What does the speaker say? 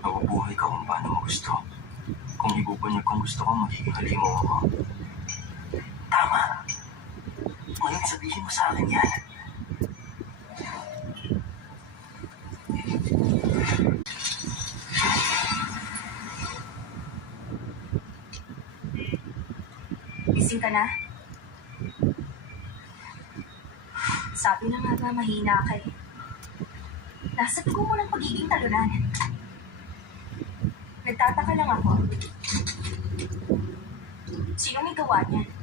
Nabubuhay ka kung paano mo gusto. Kung ibubunyag kung gusto ko, magiging halimaw ako. Tama. Ngayon sabihin mo sa akin yan. Gising ka na? Sabi na nga ba, mahina ka eh. Nasa dugo mo ng pagiging talunan. Nagtataka lang ako. Sino may gawa niyan?